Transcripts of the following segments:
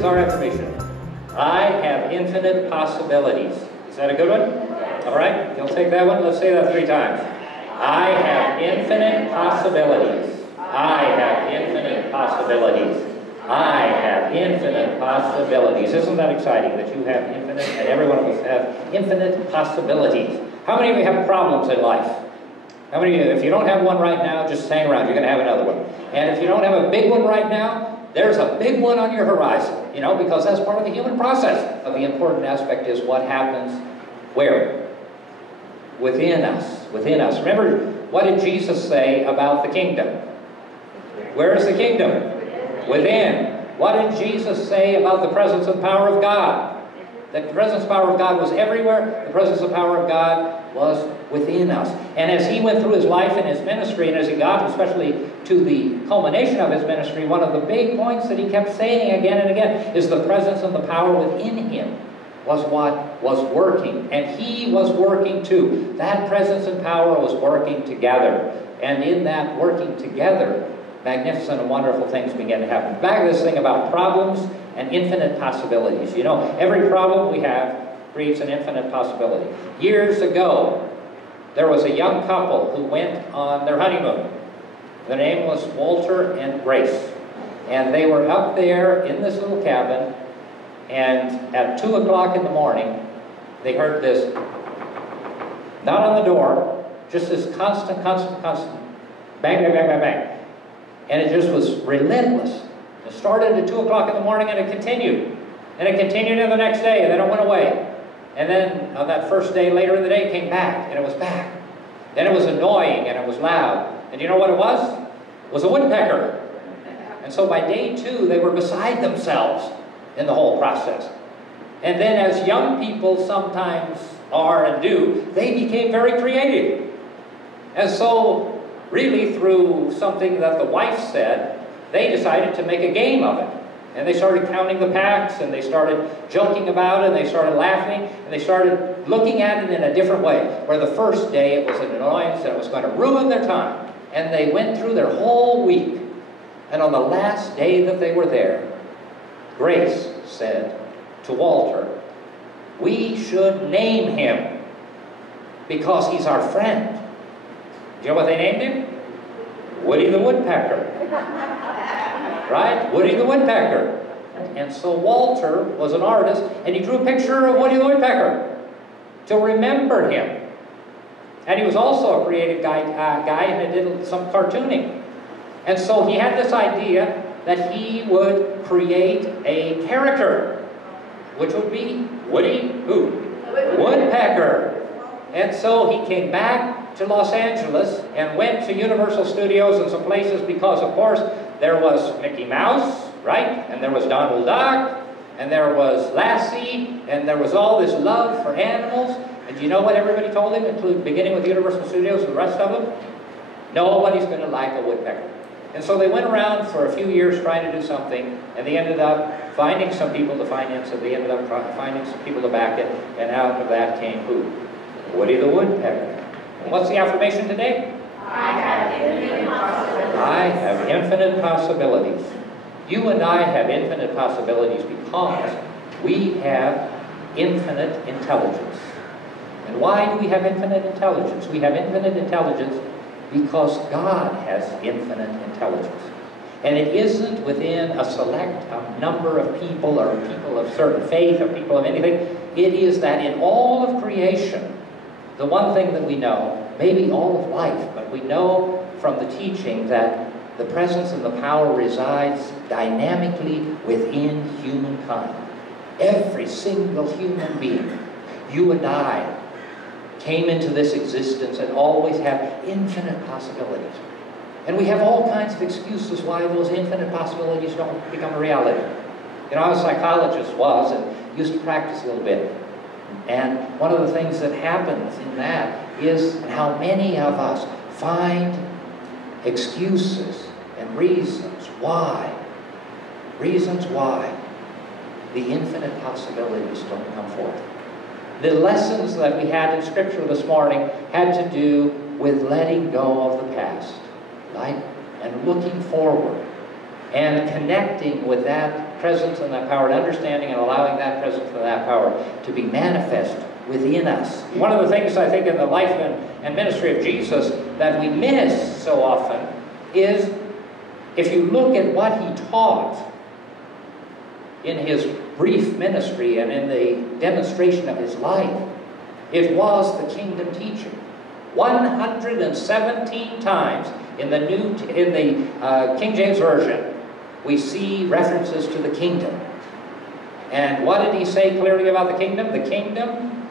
is our affirmation. I have infinite possibilities. Is that a good one? All right, you'll take that one. Let's say that 3 times. I have infinite possibilities. I have infinite possibilities. I have infinite possibilities. Isn't that exciting that you have infinite, and every one of us have infinite possibilities? How many of you have problems in life? How many of you, if you don't have one right now, just hang around, you're going to have another one. And if you don't have a big one right now, there's a big one on your horizon, you know, because that's part of the human process. The important aspect is what happens where? Within us. Within us. Remember, what did Jesus say about the kingdom? Where is the kingdom? Within. What did Jesus say about the presence and power of God? The presence and power of God was everywhere. The presence and power of God was within us. And as he went through his life and his ministry, and as he got especially to the culmination of his ministry, one of the big points that he kept saying again and again is the presence and the power within him was what was working. And he was working too. That presence and power was working together. And in that working together, magnificent and wonderful things began to happen. Back to this thing about problems and infinite possibilities. You know, every problem we have creates an infinite possibility. Years ago, there was a young couple who went on their honeymoon. Their name was Walter and Grace. And they were up there in this little cabin, and at 2 o'clock in the morning, they heard this, not on the door, just this constant, bang, bang, bang, bang, bang. And it just was relentless. It started at 2 o'clock in the morning and it continued. And it continued in the next day, and then it went away. And then on that first day, later in the day, it came back, and it was back. Then it was annoying, and it was loud. And you know what it was? It was a woodpecker. And so by day 2, they were beside themselves in the whole process. And then as young people sometimes are and do, they became very creative. And so really through something that the wife said, they decided to make a game of it. And they started counting the packs, and they started joking about it, and they started laughing, and they started looking at it in a different way. Where the first day it was an annoyance and it was going to ruin their time. And they went through their whole week. And on the last day that they were there, Grace said to Walter, "We should name him because he's our friend." Do you know what they named him? Woody the Woodpecker. Right? Woody the Woodpecker. And so Walter was an artist, and he drew a picture of Woody the Woodpecker to remember him. And he was also a creative guy and he did some cartooning. And so he had this idea that he would create a character, which would be Woody who? Woodpecker. And so he came back to Los Angeles and went to Universal Studios and some places because, of course, there was Mickey Mouse, right? And there was Donald Duck, and there was Lassie, and there was all this love for animals. And do you know what everybody told him, including beginning with Universal Studios and the rest of them? Nobody's going to like a woodpecker. And so they went around for a few years trying to do something, and they ended up finding some people to finance it. They ended up finding some people to back it, and out of that came who? Woody the Woodpecker. And what's the affirmation today? I have infinite possibilities. I have infinite possibilities. You and I have infinite possibilities because we have infinite intelligence. And why do we have infinite intelligence? We have infinite intelligence because God has infinite intelligence. And it isn't within a select number of people or people of certain faith or people of anything. It is that in all of creation, the one thing that we know, maybe all of life, but we know from the teaching that the presence and the power resides dynamically within humankind. Every single human being, you and I, came into this existence and always have infinite possibilities. And we have all kinds of excuses why those infinite possibilities don't become a reality. You know, I was a psychologist and used to practice a little bit. And one of the things that happens in that is how many of us find excuses and reasons why the infinite possibilities don't come forth. The lessons that we had in Scripture this morning had to do with letting go of the past, right? And looking forward and connecting with that presence and that power, and understanding and allowing that presence and that power to be manifest within us. One of the things I think in the life and ministry of Jesus that we miss so often is, if you look at what he taught in his brief ministry and in the demonstration of his life, it was the kingdom teaching. 117 times in the King James Version, we see references to the kingdom. And what did he say clearly about the kingdom? The kingdom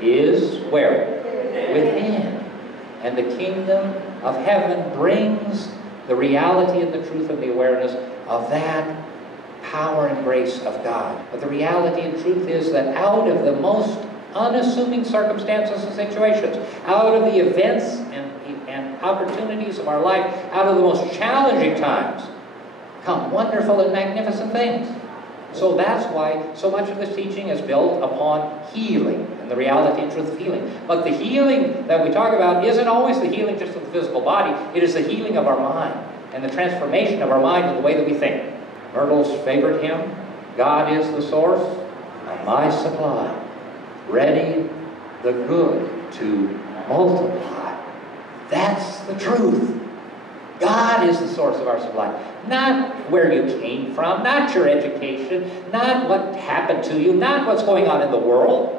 is where? Within. And the kingdom of heaven brings the reality and the truth and the awareness of that power and grace of God. But the reality and truth is that out of the most unassuming circumstances and situations, out of the events and opportunities of our life, out of the most challenging times, come wonderful and magnificent things. So that's why so much of this teaching is built upon healing and the reality and truth of healing. But the healing that we talk about isn't always the healing just of the physical body. It is the healing of our mind and the transformation of our mind in the way that we think. Myrtle's favorite hymn, God is the source of my supply, ready the good to multiply. That's the truth. God is the source of our supply. Not where you came from, not your education, not what happened to you, not what's going on in the world.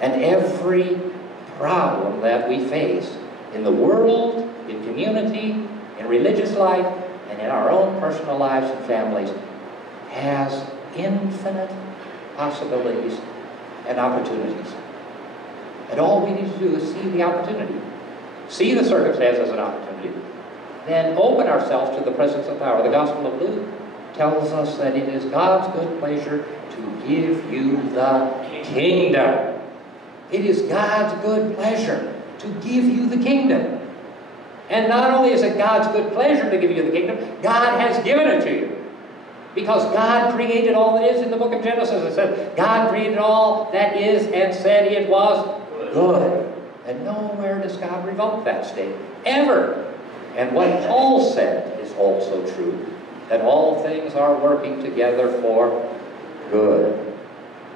And every problem that we face in the world, in community, in religious life, and in our own personal lives and families has infinite possibilities and opportunities. And all we need to do is see the opportunity. See the circumstance as an opportunity. Then open ourselves to the presence of power. The Gospel of Luke tells us that it is God's good pleasure to give you the kingdom. It is God's good pleasure to give you the kingdom. And not only is it God's good pleasure to give you the kingdom, God has given it to you. Because God created all that is in the book of Genesis. It says, God created all that is and said it was good. And nowhere does God revoke that statement, ever. And what Paul said is also true, that all things are working together for good.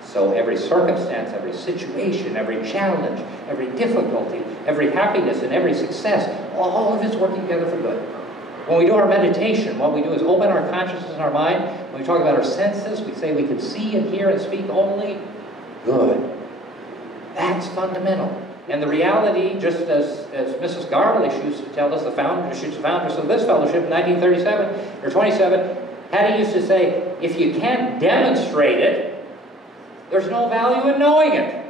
So every circumstance, every situation, every challenge, every difficulty, every happiness, and every success, all of it's working together for good. When we do our meditation, what we do is open our consciousness and our mind. When we talk about our senses, we say we can see and hear and speak only good. That's fundamental. And the reality, just as Mrs. Garlish used to tell us, she's the foundress of this fellowship in 1937 or 27, Hattie used to say, if you can't demonstrate it, there's no value in knowing it.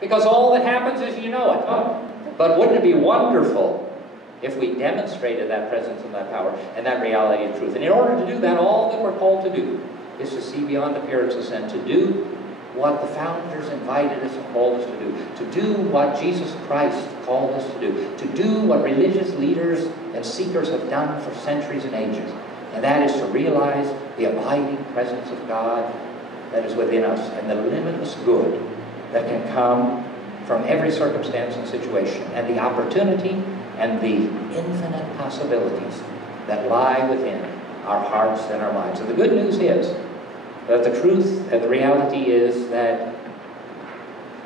Because all that happens is you know it. But wouldn't it be wonderful if we demonstrated that presence and that power and that reality and truth? And in order to do that, all that we're called to do is to see beyond appearances and to do what the founders invited us and called us to do what Jesus Christ called us to do what religious leaders and seekers have done for centuries and ages. And that is to realize the abiding presence of God that is within us and the limitless good that can come from every circumstance and situation, and the opportunity and the infinite possibilities that lie within our hearts and our minds. And the good news is that the truth and the reality is that,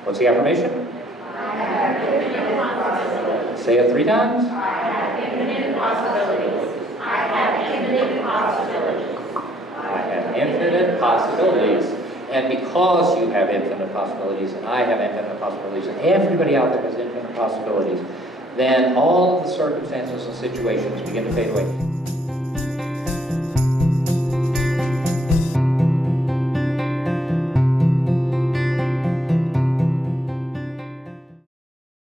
what's the affirmation? I have infinite possibilities. Say it 3 times. I have infinite possibilities. I have infinite possibilities. I have infinite possibilities. And because you have infinite possibilities, and I have infinite possibilities, and everybody out there has infinite possibilities, then all of the circumstances and situations begin to fade away.